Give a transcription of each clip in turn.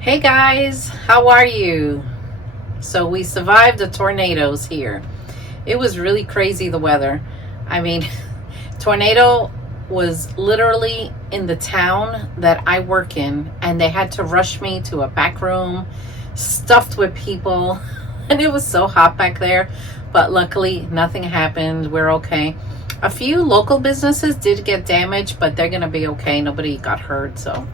Hey guys, how are you? So we survived the tornadoes here. It was really crazy, the weather. I mean, tornado was literally in the town that I work in, and they had to rush me to a back room stuffed with people. And it was so hot back there, but luckily nothing happened. We're okay. A few local businesses did get damaged, but they're gonna be okay. Nobody got hurt, so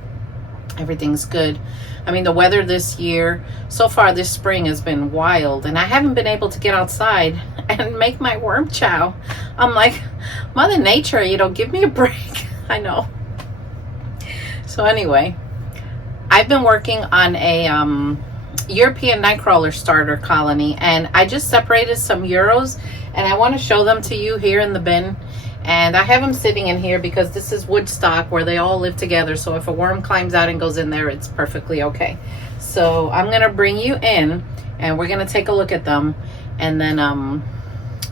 everything's good. I mean, the weather this year, so far this spring, has been wild, and I haven't been able to get outside and make my worm chow. I'm like, Mother Nature, give me a break. I know. So anyway, I've been working on a European nightcrawler starter colony, and I just separated some Euros, and I want to show them to you here in the bin. And I have them sitting in here because this is wood stock where they all live together. So if a worm climbs out and goes in there, it's perfectly okay. So I'm going to bring you in and we're going to take a look at them. And then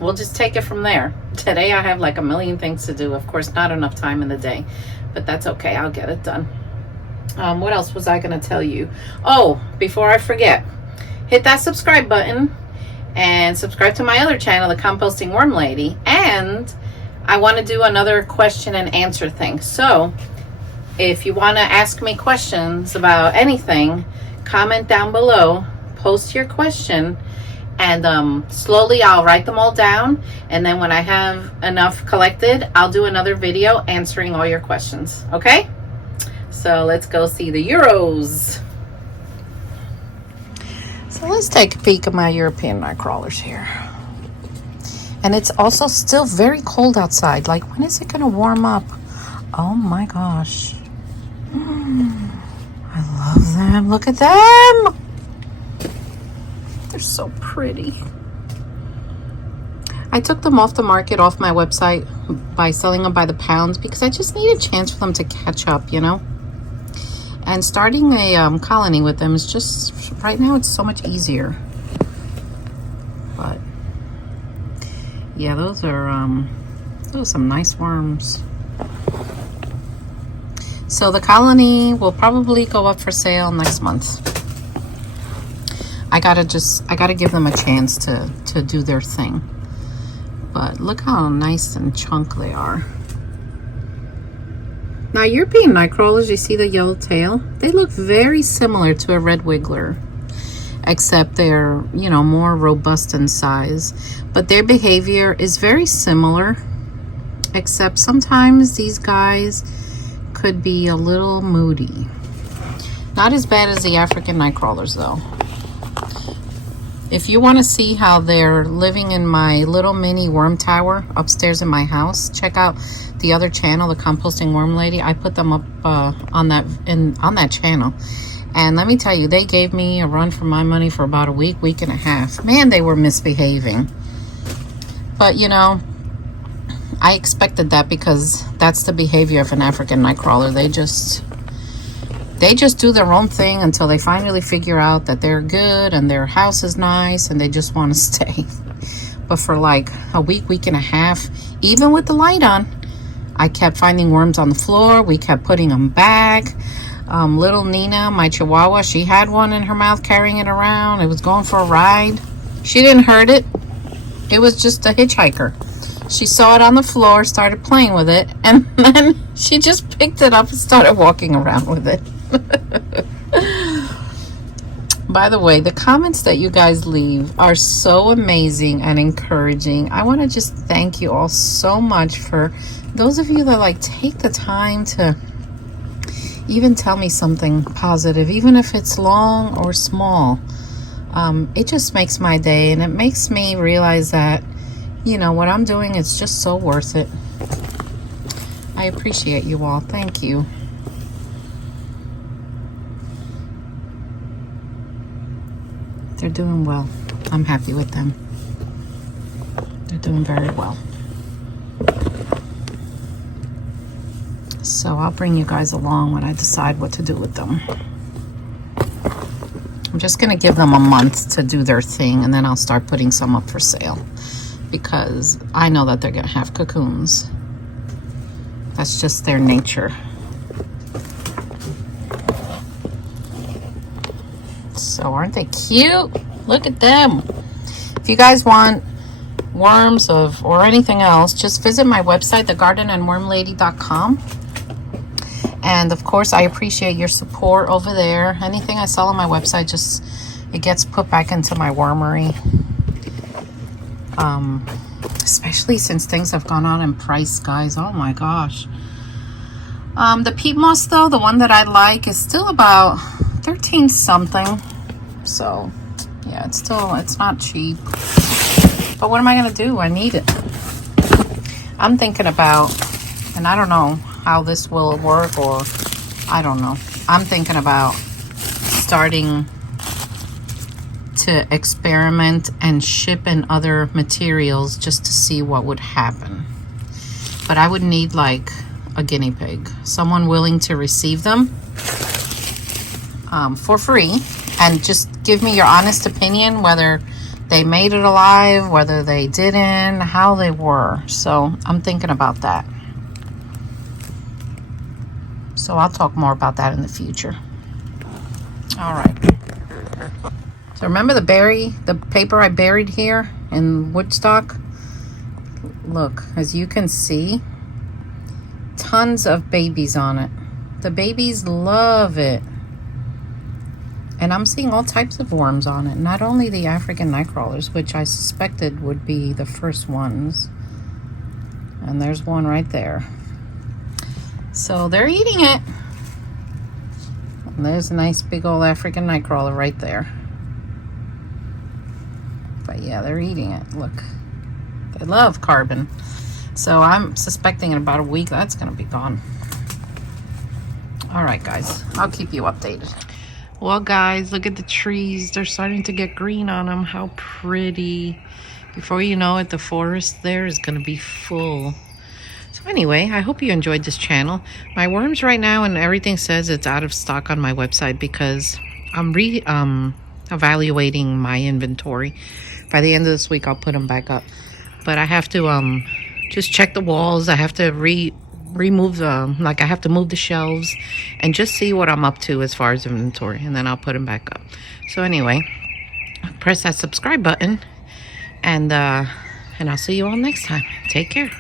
we'll just take it from there. Today I have like a million things to do. Of course, not enough time in the day, but that's okay. I'll get it done. What else was I going to tell you? Oh, before I forget, hit that subscribe button and subscribe to my other channel, The Composting Worm Lady. And I want to do another question and answer thing. So if you want to ask me questions about anything, comment down below, post your question, and slowly I'll write them all down. And then when I have enough collected, I'll do another video answering all your questions. Okay? So let's go see the Euros. So let's take a peek at my European night crawlers here. And it's also still very cold outside. Like, when is it going to warm up? Oh my gosh. I love them. Look at them. They're so pretty. I took them off the market, off my website, by selling them by the pounds because I just need a chance for them to catch up, And starting a colony with them is just, right now, it's so much easier. But yeah, those are some nice worms. So the colony will probably go up for sale next month. I gotta give them a chance to do their thing. But look how nice and chunk they are. Now, European night crawlers, you see the yellow tail? They look very similar to a red wiggler, except they're, more robust in size. But their behavior is very similar, except sometimes these guys could be a little moody. Not as bad as the African night crawlers, though. If you want to see how they're living in my little mini worm tower upstairs in my house, check out the other channel, The Composting Worm Lady. I put them up on that channel. And let me tell you, they gave me a run for my money for about a week and a half. Man, they were misbehaving. But, I expected that because that's the behavior of an African night crawler. They just do their own thing until they finally figure out that they're good and their house is nice and they just want to stay. But for like a week and a half, even with the light on, I kept finding worms on the floor. We kept putting them back. Little Nina, my Chihuahua, she had one in her mouth carrying it around. It was going for a ride. She didn't hurt it. It was just a hitchhiker. She saw it on the floor, started playing with it, and then she just picked it up and started walking around with it. By the way, the comments that you guys leave are so amazing and encouraging. I want to just thank you all so much for those of you that take the time to even tell me something positive, even if it's long or small. It just makes my day, and it makes me realize that what I'm doing is just so worth it. I appreciate you all. Thank you. They're doing well. I'm happy with them. They're doing very well. So I'll bring you guys along when I decide what to do with them. I'm just going to give them a month to do their thing, and then I'll start putting some up for sale because I know that they're going to have cocoons. That's just their nature. So aren't they cute? Look at them. If you guys want worms or anything else, just visit my website, thegardenandwormlady.com. And of course, I appreciate your support over there. Anything I sell on my website, it gets put back into my wormery. Especially since things have gone on in price, guys. Oh my gosh. The peat moss, though, the one that I like, is still about 13 something. So yeah, it's not cheap. But what am I gonna do? I need it. I'm thinking about, and I don't know how this will work, or I don't know. I'm thinking about starting to experiment and ship in other materials just to see what would happen. But I would need like a guinea pig, someone willing to receive them for free, and just give me your honest opinion whether they made it alive, whether they didn't, how they were. So I'm thinking about that. So I'll talk more about that in the future. All right. So remember the paper I buried here in Woodstock? Look, as you can see, tons of babies on it. The babies love it. And I'm seeing all types of worms on it. Not only the African night crawlers, which I suspected would be the first ones. And there's one right there. So they're eating it. And there's a nice big old African night crawler right there. But yeah, they're eating it. Look, they love carbon. So I'm suspecting in about a week that's going to be gone. All right, guys, I'll keep you updated. Well, guys, look at the trees. They're starting to get green on them. How pretty. Before you know it, the forest there is going to be full. So anyway, I hope you enjoyed this channel. My worms right now, and everything says it's out of stock on my website because I'm evaluating my inventory. By the end of this week, I'll put them back up. But I have to just check the walls. I have to remove I have to move the shelves and just see what I'm up to as far as inventory, and then I'll put them back up. So anyway, press that subscribe button, and I'll see you all next time. Take care.